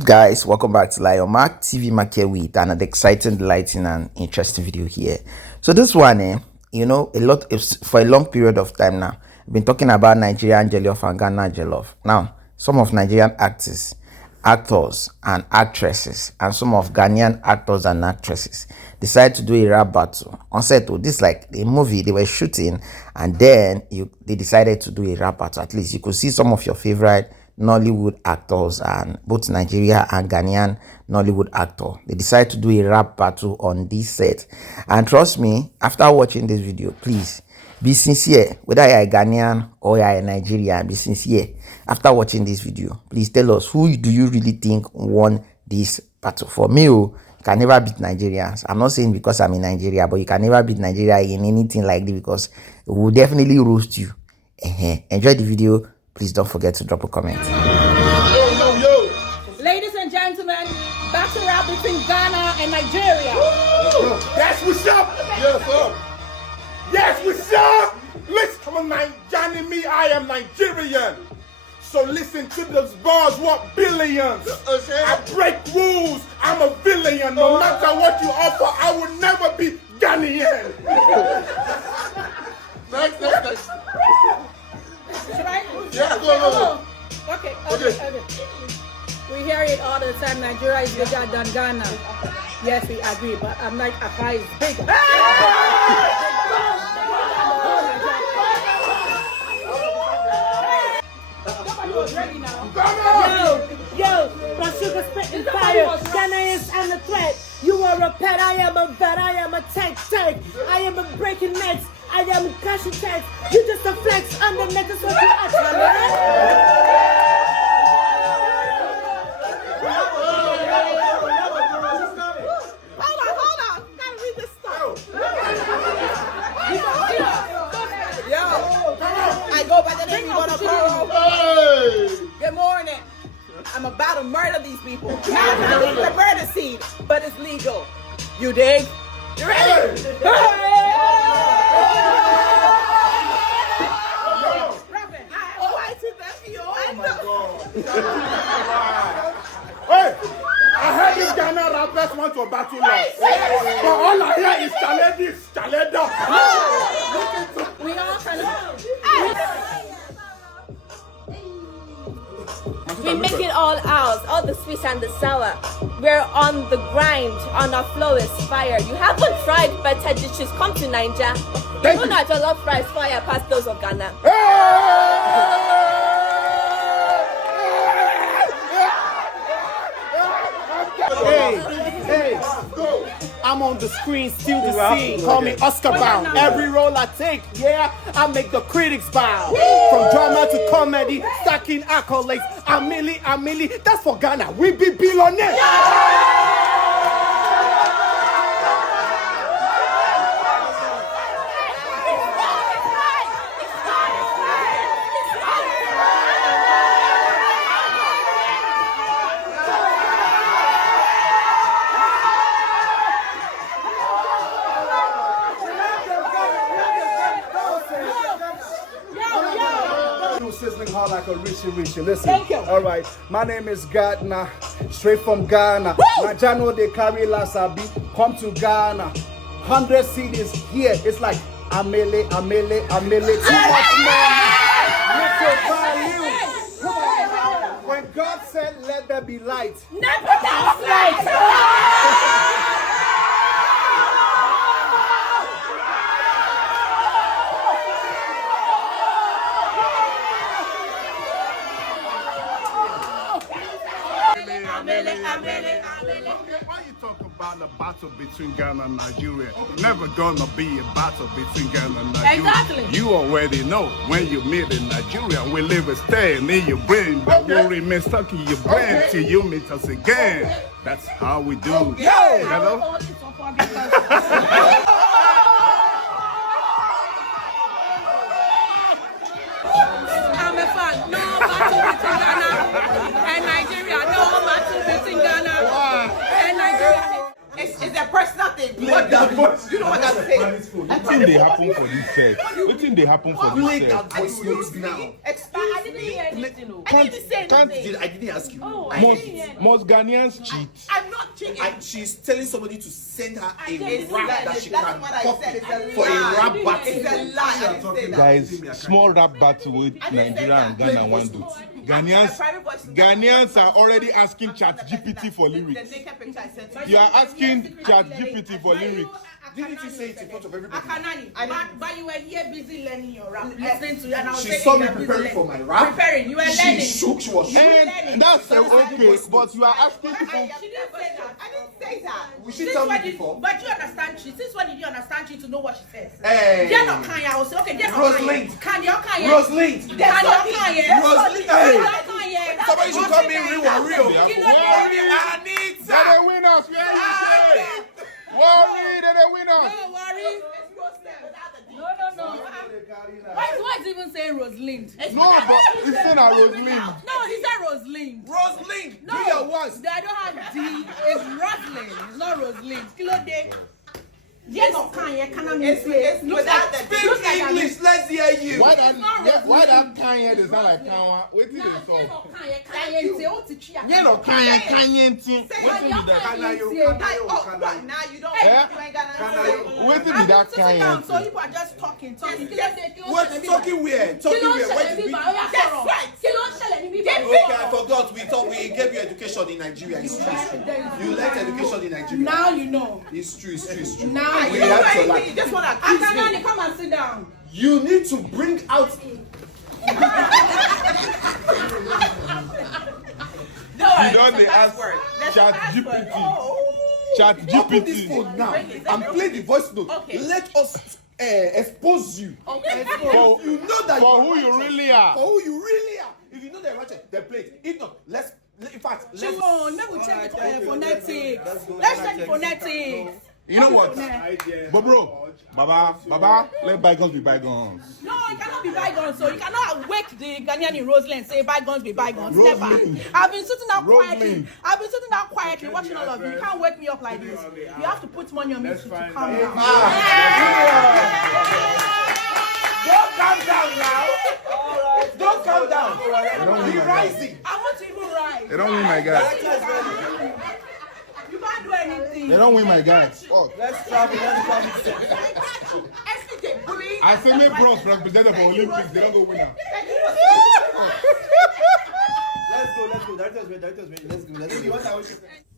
Good guys, welcome back to Lion Mark TV Market with another exciting, delighting, and interesting video here. So this one, for a long period of time now, I've been talking about Nigerian jollof and Ghana jollof. Now, some of Nigerian actors, and actresses, and some of Ghanaian actors and actresses decided to do a rap battle on set. This like a movie they were shooting, and then they decided to do a rap battle. At least you could see some of your favorite Nollywood actors and both Nigeria and Ghanaian Nollywood actor. They decided to do a rap battle on this set, and trust me, after watching this video, please be sincere. Whether you're a Ghanaian or you're a Nigerian, be sincere. After watching this video, please tell us, who do you really think won this battle? For me, you can never beat Nigerians. I'm not saying because I'm in Nigeria, but you can never beat Nigeria in anything like this, because we will definitely roast you. Enjoy the video. Please don't forget to drop a comment. Yo. Ladies and gentlemen, battle rap between Ghana and Nigeria. Yes, what's up? Yes, sir. Yes, what's up? Listen, come on, Nigerian, me, I am Nigerian. So listen to those bars, what billions. I break rules, I'm a villain. No matter what you offer, I will never be Ghanaian. Next. Should I? Yeah, go. Okay. We hear it all the time. Nigeria is bigger than Ghana. Yes, we agree, but I'm like, Accra is bigger. Ready now. Yo, my sugar spitting fire. Ghana is on the threat. You are a pet, I am a vet, I am a tank. I am a breaking necks, I am cashing checks. You just a flex on the neck, that's what you Hold on. Gotta read this stuff. I go by the name of Hey! Good morning. I'm about to murder these people. Not really the murder seed, but it's legal. You dig? You ready? Hey! I heard these Ghana rappers want to battle us. But all I hear is Chaleda. We all can. We make it all ours, all the sweet and the sour. We're on the grind, on our flow is fire. You haven't tried better dishes, come to Nigeria. You know your love fries fire past those of Ghana. Hey, I'm on the screen, still the scene. Call me Oscar bound. Every role I take, yeah, I make the critics bow. From drama to comedy, stacking accolades. Amili, that's for Ghana. We be billionaires. Sizzling hard like a richie. Listen. Thank you. All right. My name is Gardner, straight from Ghana. Najano they carry Lasabi. Come to Ghana. 100 CDs here. It's like amele. Too much money. Little value. When God said, "Let there be light," Never that light. Why you talk about the battle between Ghana and Nigeria? Never gonna be a battle between Ghana and Nigeria. Exactly. You already know when you meet in Nigeria, we live a staying in your brain. That will remain stuck in your brain till you meet us again. That's how we do. Hello? I'm a fan. No battle between Ghana and Nigeria. No battle between Ghana and Nigeria. It's a personal thing. thing. Play that voice. You know what I'm saying? What thing they happen for this set? What thing they happen for Play this set? that voice note now. I didn't hear anything. I didn't say anything. I didn't ask you. Must Ghanaians cheat? I'm not cheating. She's telling somebody to send her a It's rap a that she lie. can That's what I copy said. for a rap It's battle. a lie. I didn't say that. Guys, small rap battle with Nigeria and Ghana want to. Ghanaians are already asking ChatGPT for The lyrics. naked picture I sent to You are asking ChatGPT for lyrics. Didn't you say it in front of everybody? But you were here busy learning your rap, listening to you, and I was She saying saw you me were busy preparing learning. for my rap. Preparing, you were She learning. shook, she was shook. And that's okay, but you are asking people. She didn't say that. I didn't say that. Will she tell me before? But you understand she. Since when did you understand she to know what she says? Hey. They're not Kanye. I will say, okay, they're not Rosalind. Kanye. Kanye. Rosalind. They're not Kanye. Rosalind. They're Hey. not Kanye. Somebody should call me real. They're the winners. Where are you? Worry, they're the winners. Don't worry. No. Why is he even saying Rosalind? No, but it's saying a Rosalind. No, he said Rosalind. Rosalind, No, do your worst. I don't have D. It's Rosalind. It's not Rosalind. Kilo day. Yes, Kanye. Can I It's without the Speak English, let's hear you. Why that Kanye they sound like Kanwa? Wait till they song. Yeah, no Kanye thing. Wait till be that. now you don't. Eh? You ain't got nothing. Wait till be that Kanye So thing. people are just talking. What talking where? Talking where? Where did we? That's right. Okay, I forgot. We gave you education in Nigeria. It's true. You learned education in Nigeria. Now you know. It's true. Now We you know. have to You just want to Akanani, come and sit down. You need to bring out. You don't they ask ChatGPT. Open this ChatGPT. phone now and play the voice note. Okay. Let us expose you. For, You know that for you who you really are. For who you really are. If you know they're ratchet, then play it. If not, in fact, let's. Chinwo, let me check the phonetics. Let's check the phonetics. You know what? But bro, Baba, let bygones be bygones. No, it cannot be bygones. So you cannot wake the Ghanaian in Roseland and say bygones be bygones. Never. I've been sitting down quietly. Watching all of you. You can't wake me up like this. You have to put money on me to calm down. Don't calm down now. Don't calm down. Be rising. I want to even rise. They don't win my guy. You can't do anything. They don't win my guy. Let's travel. I say make bronze representative for Olympics. They don't go win now. Let's go.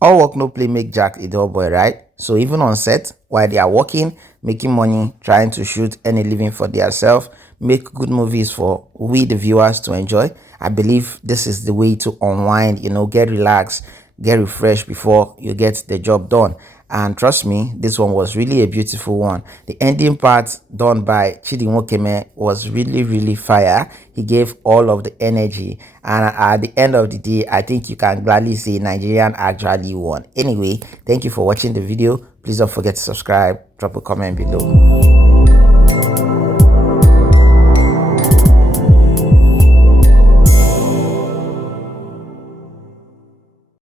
All work no play make Jack a dull boy, right? So even on set, while they are working, making money, trying to shoot any living for themselves, make good movies for we the viewers to enjoy, I believe this is the way to unwind, get relaxed, get refreshed before you get the job done. And trust me, this one was really a beautiful one. The ending part done by Chinwo was really fire. He gave all of the energy, and at the end of the day, I think you can gladly say Nigerian actually won. Anyway, thank you for watching the video. Please don't forget to subscribe, drop a comment below.